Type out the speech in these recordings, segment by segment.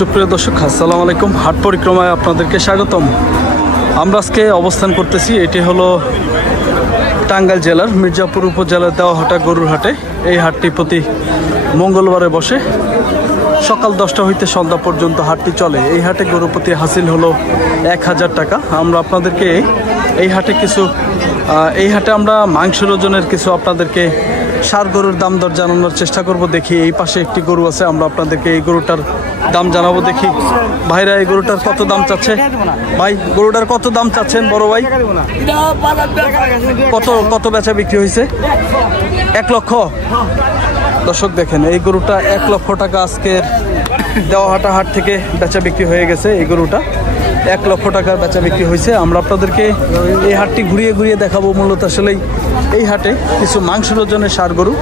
সুপ্রিয় দর্শক, আসসালামু আলাইকুম। হাট পরিক্রমায় আপনাদেরকে স্বাগতম। আমরা আজকে অবস্থান করতেছি, এটি হলো টাঙ্গাইল জেলার মির্জাপুর উপজেলার দেওয়াহাটা গরুর হাটে। এই হাটটি প্রতি মঙ্গলবারে বসে, সকাল 10টা হইতে সন্ধ্যা পর্যন্ত হাটটি চলে। এই হাটে গরু প্রতি হাসিল হলো 1000 টাকা। আমরা আপনাদেরকে এই হাটে আমরা মাংসের ওজনের কিছু আপনাদেরকে ষাঁড় গরুর দাম দর জানানোর চেষ্টা করব। দেখি এই পাশে একটি গরু আছে, আমরা আপনাদেরকে এই গরুটার দাম জানাবো। দেখি ভাইরা এই গরুটার কত দাম চাচ্ছে। ভাই, গরুটার কত দাম চাচ্ছেন বড় ভাই? কত বেচা বিক্রি হয়েছে? 1 লক্ষ। দর্শক দেখেন, এই গরুটা 1 লক্ষ টাকা আজকের দেওয়াহাটা হাট থেকে বেচা বিক্রি হয়ে গেছে। এই গরুটা 1 লক্ষ টাকার বেচা বিক্রি হয়েছে। আমরা আপনাদেরকে এই হাটটি ঘুরিয়ে ঘুরিয়ে দেখাবো। মূলত আসলেই এই হাটে কিছু মাংসের ওজনের ষাঁড় গরু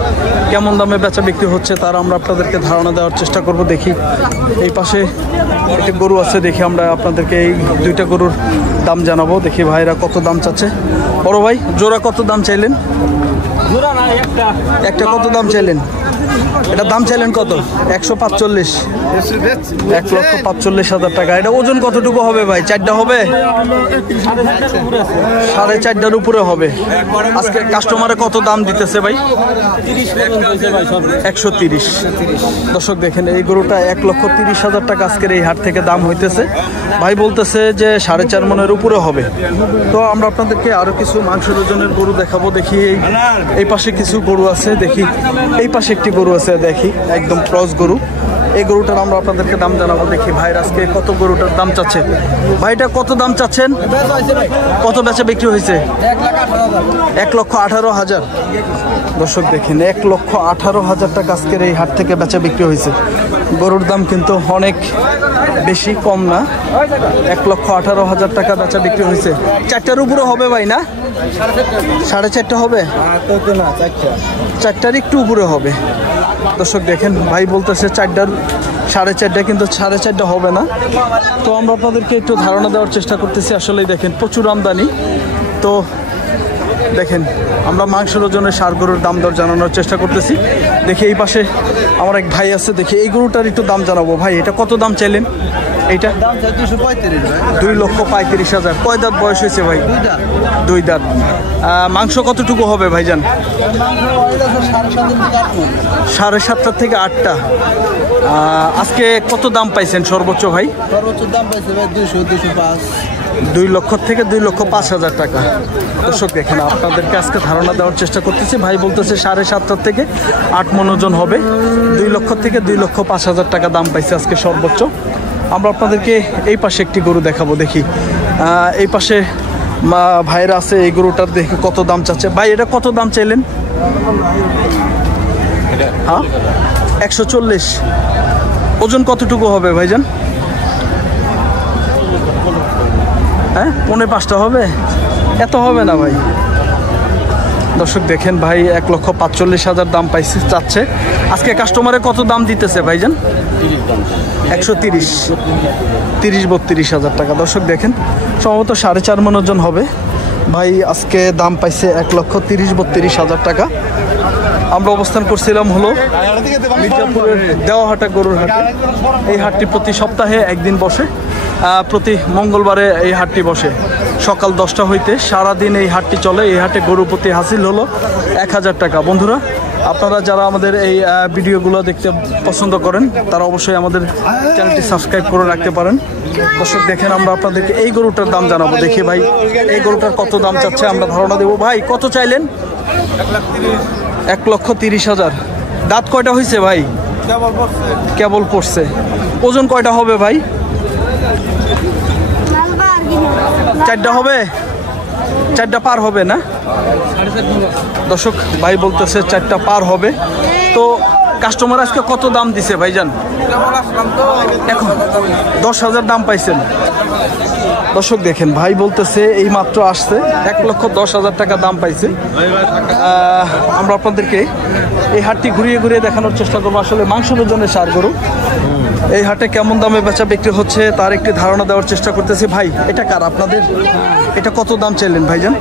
কেমন দামে বেচা বিক্রি হচ্ছে তার আমরা আপনাদেরকে ধারণা দেওয়ার চেষ্টা করব। দেখি এই পাশে একটি গরু আছে, দেখি আমরা আপনাদেরকে এই দুইটা গরুর দাম জানাবো। দেখি ভাইরা কত দাম চাচ্ছে। বড় ভাই, জোড়া কত দাম চাইলেন? একটা কত দাম চাইলেন? এটা দাম চাইলেন কত? 145। 1,45,000 টাকা। এটা ওজন কতটুকু হবে ভাই? 4টা হবে? 4.5টার উপরে হবে। আজকে কাস্টমারে কত দাম দিতেছে ভাই? 130। দর্শক দেখেন, এই গরুটা 1,30,000 টাকা আজকের এই হাট থেকে দাম হইতেছে। ভাই বলতেছে যে 4.5 মনের উপরে হবে। তো আমরা আপনাদেরকে আরো কিছু মাংসের ওজনের গরু দেখাবো। দেখি এই পাশে কিছু গরু আছে, দেখি এই পাশে একটি গরু আছে, দেখি একদম ক্রস গরু। এই গরুটার আমরা আপনাদেরকে দাম জানাবো। দেখি ভাইয়ের আজকে কত গরুটার দাম চাচ্ছে। ভাইটা কত দাম চাচ্ছেন? কত বেচা বিক্রি হয়েছে? 1,18,000। দর্শক দেখেন, 1,18,000 টাকা আজকের এই হাট থেকে বেচা বিক্রি হয়েছে। গরুর দাম কিন্তু অনেক বেশি, কম না। 1,18,000 টাকা বেচা বিক্রি হয়েছে। 4টার উপরে হবে ভাই, না 4.5 হবে? 4টার একটু উপরে হবে। দর্শক দেখেন, ভাই বলতেছে 4টার 4.5, কিন্তু 4.5 হবে না। তো আমরা আপনাদেরকে একটু ধারণা দেওয়ার চেষ্টা করতেছি। আসলেই দেখেন প্রচুর আমদানি। তো দেখেন, আমরা মাংসের ওজনের ষাঁড় গরুর দাম দর জানানোর চেষ্টা করতেছি। দেখি এই পাশে আমার এক ভাই আছে, দেখি এই গরুটার একটু দাম জানাবো। ভাই, এটা কত দাম চাইলেন? এইটা 2,35,000। কয় দাঁত বয়স হয়েছে ভাই? 2 দাঁত। মাংস কতটুকু হবে ভাইজান? 7.5 থেকে 8টা। আজকে কত দাম পাইছেন সর্বোচ্চ ভাই? সর্বোচ্চ দাম পাইছে ভাই 200-205। 2 লক্ষ থেকে 2,05,000 টাকা। দর্শক দেখেন, আপনাদেরকে আজকে ধারণা দেওয়ার চেষ্টা করতেছি। ভাই বলতেছে 7.5 থেকে 8 মণ ওজন হবে। 2 লক্ষ থেকে 2,05,000 টাকা দাম পাইছে আজকে সর্বোচ্চ। আমরা আপনাদেরকে এই পাশে একটি গরু দেখাবো। দেখি এই পাশে ভাইরা আছে, এই গরুটার দেখি কত দাম চাচ্ছে। ভাই, এটা কত দাম চাইলেন? হ্যাঁ, 140। ওজন কতটুকু হবে ভাইজান? হ্যাঁ, 4.5টা হবে? এত হবে না ভাই। দর্শক দেখেন, ভাই 1,45,000 দাম পাইছে চাচ্ছে। আজকে কাস্টমারে কত দাম দিতেছে ভাইজান? 130-32,000 টাকা। দর্শক দেখেন, সম্ভবত 4.5 মণ ওজন হবে। ভাই আজকে দাম পাইছে 1,30-32,000 টাকা। আমরা অবস্থান করছিলাম হলো মির্জাপুরের দেওয়াহাটা গরুর হাটে। এই হাটটি প্রতি সপ্তাহে একদিন বসে, প্রতি মঙ্গলবারে এই হাটটি বসে। সকাল 10টা হইতে সারাদিন এই হাটটি চলে। এই হাটে গরু প্রতি হাসিল হলো 1000 টাকা। বন্ধুরা, আপনারা যারা আমাদের এই ভিডিওগুলো দেখতে পছন্দ করেন তারা অবশ্যই আমাদের চ্যানেলটি সাবস্ক্রাইব করে রাখতে পারেন। দর্শক দেখেন, আমরা আপনাদেরকে এই গরুটার দাম জানাবো। দেখি ভাই, এই গরুটার কত দাম চাচ্ছে আমরা ধারণা দেবো। ভাই, কত চাইলেন? 1,30,000। দাঁত কয়টা হয়েছে ভাই? কেবল পড়ছে। ওজন কয়টা হবে ভাই? 4টা হবে? 4টা পার হবে না? দর্শক, ভাই বলতেছে 4টা পার হবে। তো কাস্টমার আজকে কত দাম দিছে ভাইজান? এখন 10,000 দাম পাইছেন। দর্শক দেখেন, ভাই বলতেছে এই মাত্র আসছে, 1,10,000 টাকা দাম পাইছে। আমরা আপনাদেরকে এই হাটটি ঘুরিয়ে ঘুরিয়ে দেখানোর চেষ্টা করবো। আসলে মাংসের ওজনের ষাঁড় গরু এই হাটে কেমন দামে বেচা বিক্রি হচ্ছে তার একটি ধারণা দেওয়ার চেষ্টা করতেছি। ভাই, এটা কার আপনাদের? এটা কত দাম চাইলেন ভাইজান?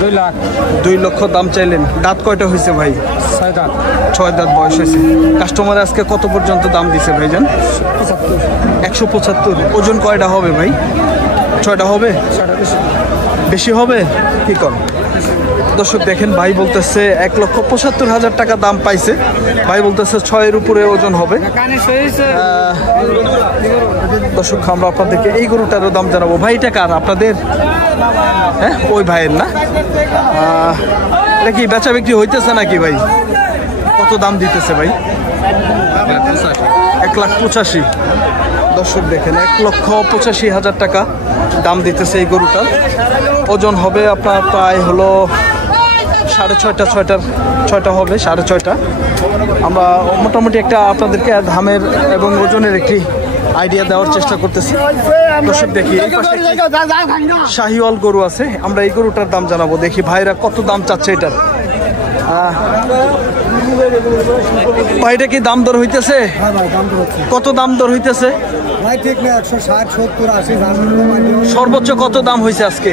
2 লাখ 2 লক্ষ দাম চাইলেন। দাঁত কয়টা হয়েছে ভাই? 6 লাখ 6 দাঁত বয়স হয়েছে। কাস্টমার আজকে কত পর্যন্ত দাম দিছে ভাইজান? 175। ওজন কয়টা হবে ভাই? 6টা হবে? বেশি হবে কি কম? দর্শক দেখেন, ভাই বলতেছে 1,75,000 টাকা দাম পাইছে। ভাই বলতেছে 6-এর উপরে ওজন হবে। দর্শক আমরা আপনাদেরকে এই গরুটারও দাম জানাবো। ভাই এটা কার? আপনাদের? হ্যাঁ, ওই ভাইয়ের না? এটা কি বেচা বিক্রি হইতেছে নাকি ভাই? কত দাম দিতেছে ভাই? 1,85,000। দর্শক দেখেন 1,85,000 টাকা দাম দিতেছে এই গরুটার। ওজন হবে আপনার প্রায় হলো 6.5 হবে, 6.5। আমরা মোটামুটি একটা আপনাদেরকে দামের এবং ওজনের একটি আইডিয়া দেওয়ার চেষ্টা করতেছি। দর্শক দেখি এই পাশে শাহিওয়াল গরু আছে, আমরা এই গরুটার দাম জানাবো। দেখি ভাইরা কত দাম চাচ্ছে এটার। ভাইটা কি দাম দর হইতেছে? কত দাম দর হইতেছে? সর্বোচ্চ কত দাম হয়েছে আজকে?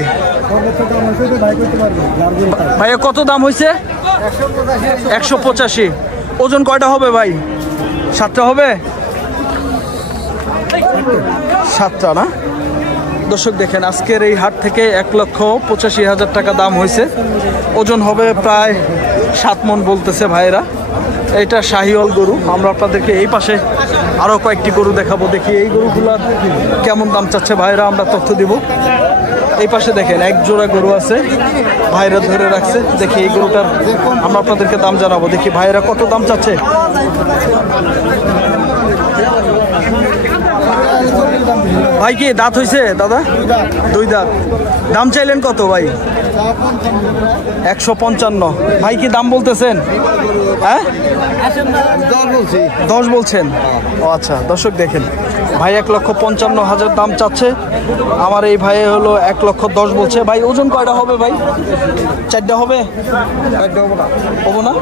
ভাইয়া কত দাম হয়েছে? 185। ওজন কয়টা হবে ভাই? 7টা হবে? 7টা না? দর্শক দেখেন আজকের এই হাট থেকে 1,85,000 টাকা দাম হয়েছে। ওজন হবে প্রায় 7 মণ বলতেছে ভাইয়েরা। এটা শাহিওয়াল গরু। আমরা আপনাদেরকে এই পাশে আরও কয়েকটি গরু দেখাবো। দেখি এই গরুগুলার কেমন দাম চাচ্ছে ভাইয়েরা, আমরা তথ্য দিব। এই পাশে দেখেন এক জোড়া গরু আছে, ভাইরা ধরে রাখছে। দেখি এই গরুটার আমরা আপনাদেরকে দাম জানাবো। দেখি ভাইয়েরা কত দাম চাচ্ছে। ভাই কি দাঁত হয়েছে দাদা? 2 দাঁত। দাম চাইলেন কত ভাই? 155। ভাই কি দাম বলতেছেন? হ্যাঁ, 10 বলছেন। ও আচ্ছা, দর্শক দেখেন ভাই 1,55,000 দাম চাচ্ছে। আমার এই ভাই হলো 1,10,000 বলছে। ভাই ওজন কয়টা হবে ভাই? 4টা হবে? হবো না?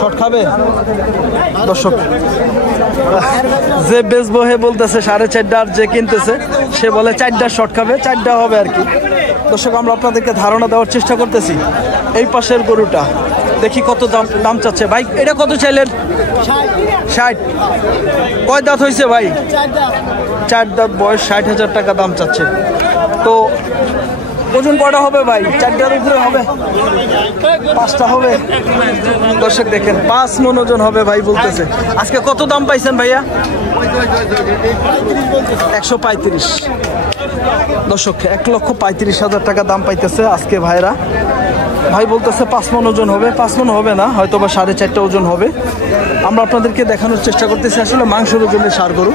শর্ট খাবে? দর্শক যে বেচবো হে বলতেছে 4.5, আর যে কিনতেছে সে বলে 4টা শর্ট খাবে, 4টা হবে আর কি। দর্শক আমরা আপনাদেরকে ধারণা দেওয়ার চেষ্টা করতেছি। এই পাশের গরুটা দেখি কত দাম চাচ্ছে। ভাই এটা কত চাইলেন? 60। কয় দাঁত হয়েছে ভাই? 4 দাঁত বয়স, 60,000 টাকা দাম চাচ্ছে। তো ওজন কয়টা হবে ভাই? 4টার উপরে হবে? 5টা হবে? দর্শক দেখেন 5 মণ ওজন হবে ভাই বলতেছে। আজকে কত দাম পাইছেন ভাইয়া? 135। দর্শক 1,35,000 টাকা দাম পাইতেছে আজকে ভাইরা। ভাই বলতেছে 5 মণ ওজন হবে। 5 মণ হবে না, হয়তো বা 4.5টা ওজন হবে। আমরা আপনাদেরকে দেখানোর চেষ্টা করতেছি আসলে মাংসের ওজনের ষাঁড় গরু।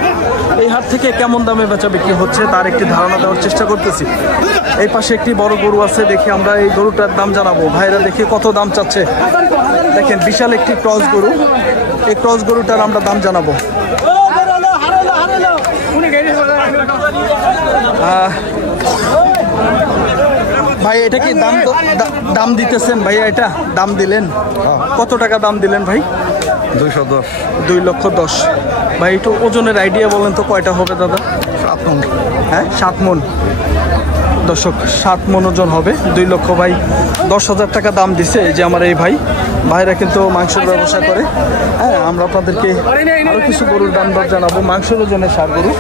এই হাট থেকে কেমন দামে বেচা বিক্রি হচ্ছে তার একটি ধারণা দেওয়ার চেষ্টা করতেছি। এই পাশে একটি বড় গরু আছে, দেখি আমরা এই গরুটার দাম জানাবো। ভাইরা দেখি কত দাম চাচ্ছে। দেখেন বিশাল একটি ক্রস গরু, এই ক্রস গরুটার আমরা দাম জানাবো। ভাই এটা কি দাম দিতেছেন ভাইয়া? এটা দাম দিলেন কত টাকা দাম দিলেন ভাই? 210। 2,10,000। ভাই একটু ওজনের আইডিয়া বলেন তো কয়টা হবে দাদা? 7 মণ। হ্যাঁ 7 মণ। দর্শক 7 মণ ওজন হবে। 2 লক্ষ ভাই 10,000 টাকা দাম দিছে। এই যে আমার এই ভাইরা কিন্তু মাংসের ব্যবসা করে। হ্যাঁ, আমরা আপনাদেরকে আরো কিছু গরুর দাম দর জানাবো। মাংসের ওজনের ষাঁড় গরু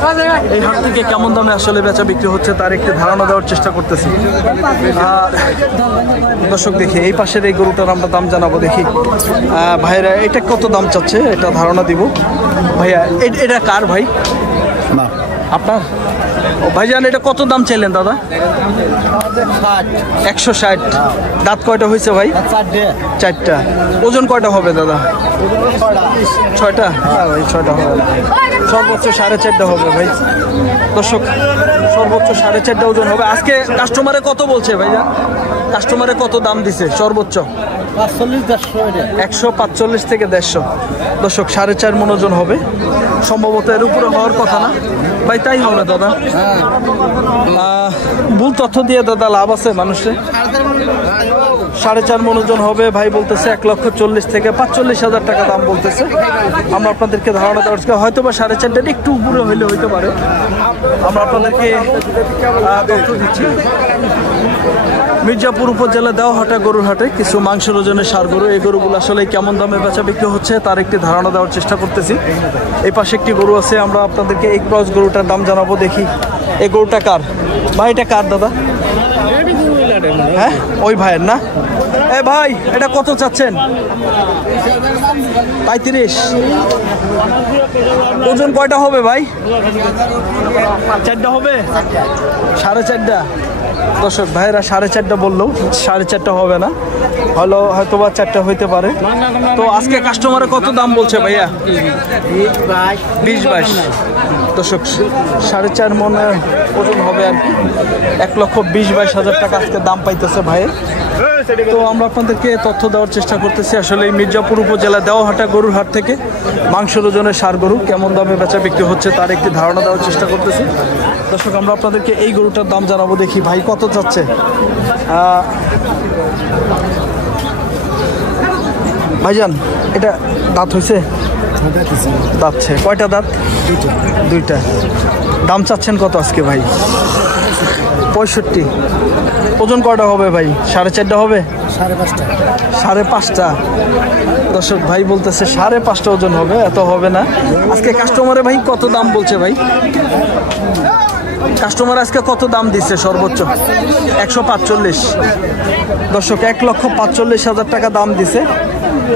এই হাট থেকে কেমন দামে আসলে বেচা বিক্রি হচ্ছে তার একটি ধারণা দেওয়ার চেষ্টা করতেছি। দর্শক দেখি এই পাশের এই গরুটার আমরা দাম জানাবো। দেখি ভাইরা এটা কত দাম চাচ্ছে এটা ধারণা দিব। ভাইয়া এটা কার ভাই? না, আপনার? ও ভাইজান এটা কত দাম চাইলেন দাদা? 160। দাঁত কয়টা হয়েছে ভাই? 4টা। ওজন কয়টা হবে দাদা? 6টা? হ্যাঁ ভাই 6টা হবে না, সর্বোচ্চ 4.5টা হবে ভাই। দর্শক সর্বোচ্চ 4.5টা ওজন হবে। আজকে কাস্টমারে কত বলছে ভাইজান? কাস্টমারে কত দাম দিছে সর্বোচ্চ? 145 থেকে 150। দর্শক 4.5 মণ ওজন হবে সম্ভবত, এর উপরে হওয়ার কথা না। ভাই তাই হবে দাদা। ভুল তথ্য দিয়ে দাদা লাভ আছে মানুষের। 4.5 মণ ওজন হবে ভাই বলতেছে 1,40,000 থেকে 45,000 টাকা দাম বলতেছে। আমরা আপনাদেরকে ধারণা দেওয়ার হয়তো বা 4.5 একটু উপরে হইলে হইতে পারে। আমরা আপনাদেরকে তথ্য দিচ্ছি। মির্জাপুর উপজেলা দেওয়াহাটা গরুর হাটে কিছু মাংসের ওজনের ষাঁড় গরু। এই গরুগুলো আসলে কেমন দামে বেচা বিক্রি হচ্ছে তার একটি ধারণা দেওয়ার চেষ্টা করতেছি। এই পাশে একটি গরু আছে, আমরা আপনাদেরকে এই ক্রস গরুটার দাম জানাবো। দেখি এই গরুটা কার ভাই? এটা কার দাদা? হ্যাঁ ওই ভাইয়ের না? এ ভাই এটা কত চাচ্ছেন? 35। ওজন কয়টা হবে ভাই? 4টা হবে? 4.5। দর্শক ভাইয়েরা 4.5 বললো, 4.5 হবে না, হলো হয়তো বা 4টা হইতে পারে। তো আজকে কাস্টমারে কত দাম বলছে ভাইয়া? 20-22। দর্শক 4.5 মণ ওজন হবে আর কি। 1,20,22,000 টাকা আজকে দাম পাইতেছে ভাইয়ের। তো আমরা আপনাদেরকে তথ্য দেওয়ার চেষ্টা করতেছি আসলে এই মির্জাপুর উপজেলা দেওয়াহাটা গরুর হাট থেকে মাংসের ওজনের ষাঁড় গরু কেমন দামে বেচা বিক্রি হচ্ছে তার একটি ধারণা দেওয়ার চেষ্টা করতেছি। দর্শক আমরা আপনাদেরকে এই গরুটার দাম জানাবো। দেখি ভাই কত চাচ্ছে? ভাইজান এটা দাঁত হয়েছে? দাঁতছে। কয়টা দাঁত? 2টা। দাম চাচ্ছেন কত আজকে ভাই? 65। ওজন কয়টা হবে ভাই? 4.5 হবে? 5.5। দর্শক ভাই বলতেছে 5.5 ওজন হবে, এত হবে না। আজকে কাস্টমারে ভাই কত দাম বলছে ভাই? কাস্টমার আজকে কত দাম দিচ্ছে সর্বোচ্চ? 145। দর্শক 1,45,000 টাকা দাম দিছে।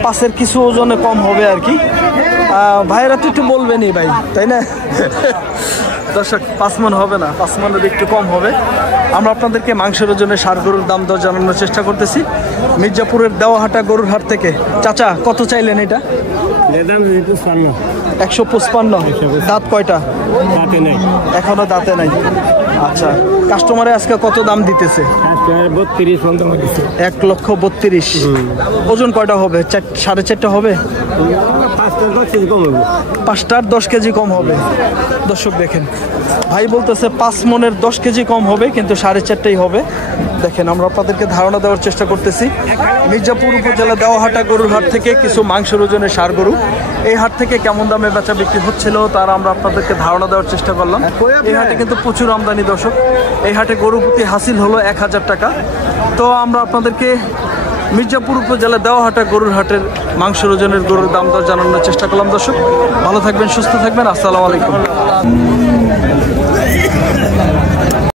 5-এর কিছু ওজনে কম হবে আর কি। ভাইয়েরা তো একটু বলবেনই ভাই, তাই না? দর্শক 5 মণ হবে না, 5 মণের একটু কম হবে। আমরা আপনাদেরকে মাংসের ওজনে ষাঁড় গরুর দাম দর জানানোর চেষ্টা করতেছি মির্জাপুরের দেওয়াহাটা গরুর হাট থেকে। চাচা কত চাইলেন এটা? 155। দাঁত কয়টা? এখনো দাঁতে নাই। আচ্ছা, কাস্টমারে আজকে কত দাম দিতেছে? 1,32,000। ওজন কয়টা হবে? 4.5 হবে? 5টার 10 কেজি কম হবে। দর্শক দেখেন ভাই বলতেছে 5 মণের 10 কেজি কম হবে, কিন্তু 4.5টাই হবে। দেখেন আমরা আপনাদেরকে ধারণা দেওয়ার চেষ্টা করতেছি মির্জাপুর উপজেলা দেওয়াহাটা গরুর হাট থেকে কিছু মাংসের ওজনের ষাঁড় গরু। এই হাট থেকে কেমন দামে বেচা বিক্রি হচ্ছিল তার আমরা আপনাদেরকে ধারণা দেওয়ার চেষ্টা করলাম। এই হাটে কিন্তু প্রচুর আমদানি দর্শক। এই হাটে গরু প্রতি হাসিল হলো 1,000 টাকা। তো আমরা আপনাদেরকে মির্জাপুর উপজেলা দেওয়াহাটা গরুর হাটের মাংসের ওজনের গরুর দাম দর জানানোর চেষ্টা করলাম। দর্শক ভালো থাকবেন, সুস্থ থাকবেন। আসসালামু আলাইকুম।